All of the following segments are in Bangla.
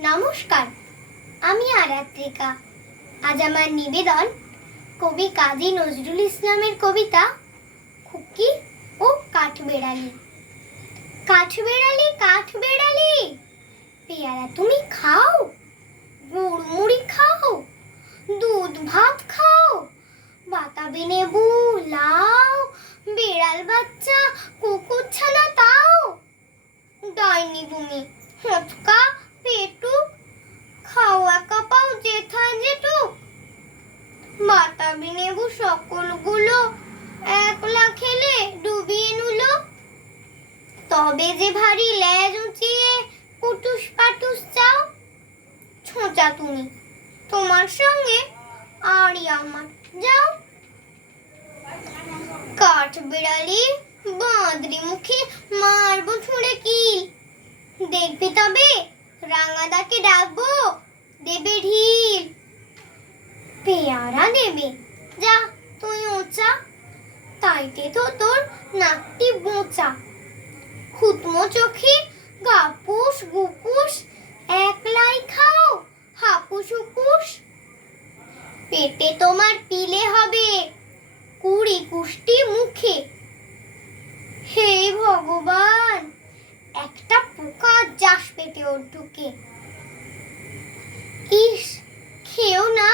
নমস্কার, আমি আরাত্রিকা। আজ আমার নিবেদন কবি কাজী নজরুল ইসলামের কবিতা খুকি ও কাঠবেড়ালি। কাঠবেড়ালি কাঠবেড়ালি, পেয়ারা তুমি খাও, গুড় মুড়ি খাও, দুধ ভাত খাও, বাতাবি লেবু লাও, বেড়াল বাচ্চা কুকুর ছানা তাও। ডাইনি তুমি হচকা পেটুক, খাও একা পাও যেথায় যেটুক। বাতাবি লেবু সকলগুলো একলা খেলে ডুবিয়ে নুলো। তবে যে ভারী লেজ উঁচিয়ে কুটুস পাটুস চাও। ছোঁচা তুমি, তোমার সঙ্গে আরই আমার, যাও। কাঠবেড়ালি বাঁদরি মুখে মারবো ছুঁড়ে কিল, দেখবি তবে রাঙাদাকে ডাকবো, দেবে ঢিল। পেয়ারা দেবে, যা তুই ওচা, তাইতে তো তোর নাকটি বোঁচা। খুতমো চোখে গাপুস গুপুস, একলাই খাও হাপুস হুপুস। পেটে তোমার পিলে হবে 20 মুখে। হে ভগবান, একটা পোকা যাস পেটে ওর ঢুকে। ইস, খেও না,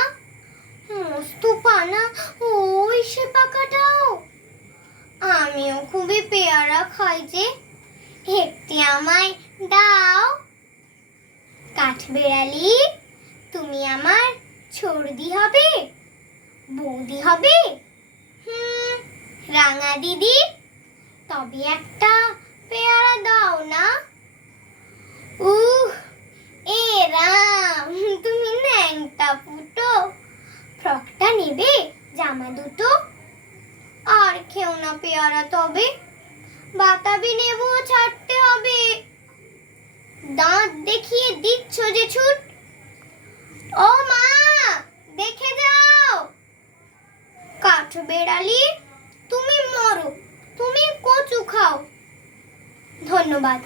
মস্ত পানা ওই সে পাকাটাও। আমিও খুবই পেয়ারা খাই যে, একটি আমায় দাও। কাঠবেড়ালি তুমি আমার ছর্দি হবে, বৌদি হবে, রাঙা দিদি, তবে একটা পেয়ারা দাও না। এ রাম, তুমি ন্যাংটা ফুটো, ফ্রকটা নেবে, জামা দুটো। আর খেও না পেয়ারা তবে, বাতাবি লেবু ছাড়তে হবে। দাঁত দেখিয়ে দিচ্ছ যে ছুট, ও মা দেখে যাও। কাঠবেড়ালি তুমি মরো, তুমি কচু খাও। ধন্যবাদ।